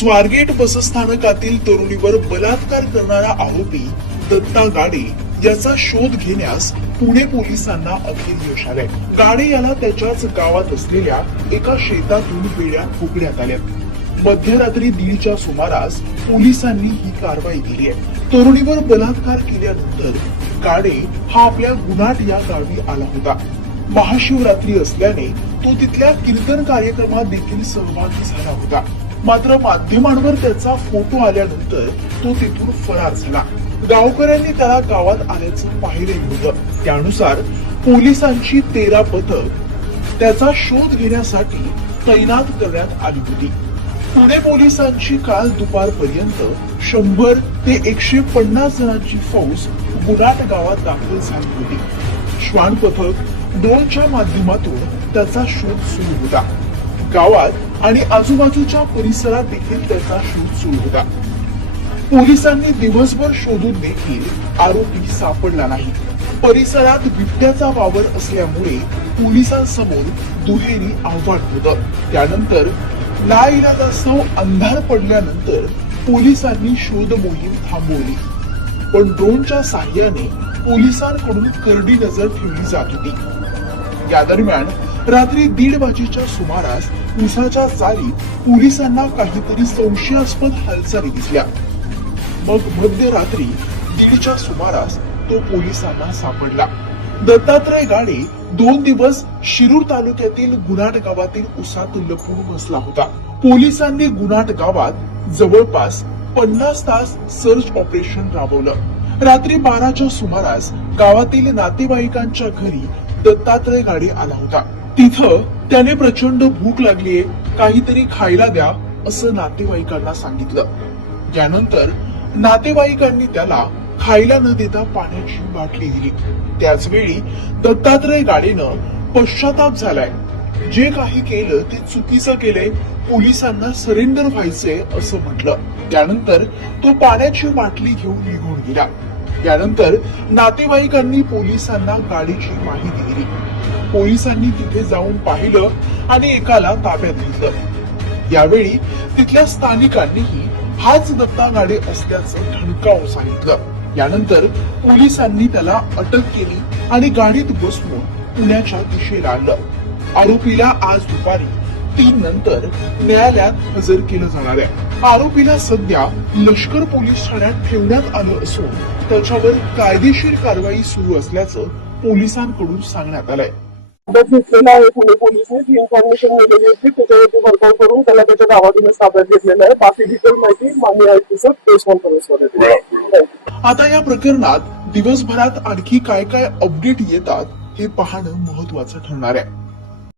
स्वारगेट बसस्थानकातील तरुणीवर बलात्कार करणारा आरोपी दत्ता गाडे याचा शोध घेण्यास पुणे पोलिसांना अखेर यश आलंय. गाडे याला त्याच्याच गावात असलेल्या एका शेतातून बेड्या ठोकण्यात आल्या. मध्यरात्री 1:30च्या सुमारास पोलिसांनी ही कारवाई केली आहे. तरुणीवर बलात्कार केल्यानंतर गाडे हा आपल्या गुन्हाट या गावी आला होता. महाशिवरात्री असल्याने तो तिथल्या कीर्तन कार्यक्रमात देखील सहभागी झाला होता. मात्र माध्यमांवर त्याचा फोटो आल्यानंतर तो तिथून फरार झाला. गावकऱ्यांनी त्याला गावात आल्याचं पाहिलं होतं. त्यानुसार पोलिसांची 13 पथक त्याचा शोध घेण्यासाठी तैनात करण्यात आली होती. पुणे पोलिसांची काल दुपारपर्यंत 100 ते 150 जणांची फौज गुन्हाट गावात दाखल झाली होती. श्वान पथक ड्रोनच्या माध्यमातून त्याचा शोध सुरू होता. गावात आणि आजूबाजूच्या परिसरात देखील त्याचा शोध सुरू होता. पोलिसांनी दिवसभर शोधून देखील आरोपी सापडला नाही. परिसरात बिबट्याचा वावर असल्यामुळे पोलिसांसमोर दुहेरी आव्हान होतं. त्यानंतर नाईलाजास्तव अंधार पडल्यानंतर पोलिसांनी शोध मोहीम थांबवली. पण ड्रोनच्या साह्याने पोलिसांकडून करडी नजर ठेवली जात होती. या दरम्यान रात्री 1:30 वाजेच्या सुमारास उसाच्या चारीत पोलिसांना काहीतरी संशयास्पद हालचाली दिसल्या. मग मध्यरात्री 1:30च्या सुमारास तो पोलिसांना सापडला. दत्तात्रय गाडे 2 दिवस शिरूर तालुक्यातील गुन्हाट गावातील उसात लपून बसला होता. पोलिसांनी गुन्हाट गावात जवळपास 50 तास सर्च ऑपरेशन राबवलं. रात्री 12च्या सुमारास गावातील नातेवाईकांच्या घरी दत्तात्रय गाडे आला होता. तिथं त्याने प्रचंड भूक लागलीये, काहीतरी खायला द्या असं नातेवाईकांना सांगितलं. यानंतर नातेवाईकांनी त्याला खायला न देता पाण्याची बाटली दिली. त्याच वेळी दत्तात्रय गाडेनं पश्चाताप झालाय, जे काही केलं ते चुकीचं केलंय, पोलिसांना सरेंडर व्हायचंय असं म्हटलं. त्यानंतर तो पाण्याची बाटली घेऊन निघून गेला. यानंतर नातेवाईकांनी पोलिसांना गाडीची माहिती दिली. पोलिसांनी तिथे जाऊन पाहिलं आणि एकाला ताब्यात घेतलं. यावेळी तिथल्या स्थानिकांनीही हाच दत्ता गाडे असल्याचं ठणकावून सांगितलं. यानंतर पोलिसांनी त्याला अटक केली आणि गाडीत बसवून पुण्याच्या दिशेला आणलं. आरोपीला आज दुपारी 3 नंतर न्यायालयात हजर केलं जाणार आहे. आरोपीला सध्या लष्कर पोलीस ठाण्यात ठेवण्यात आलं असून त्याच्यावर कायदेशीर कारवाई सुरू असल्याचं पोलिसांकडून सांगण्यात आलंय. घेतलेला आहे पुणे पोलिसने जी इन्फॉर्मेशन मिळाली होती त्याच्यावरती वर्कआउट करून त्याला त्याच्या गावातूनच ताब्यात घेतलेलं आहे. बाकी डिटेल माहिती माननीय आयुक्तांच्या प्रेस कॉन्फरन्समध्ये. आता या प्रकरणात दिवसभरात आणखी काय काय अपडेट येतात हे पाहणं महत्वाचं ठरणार आहे.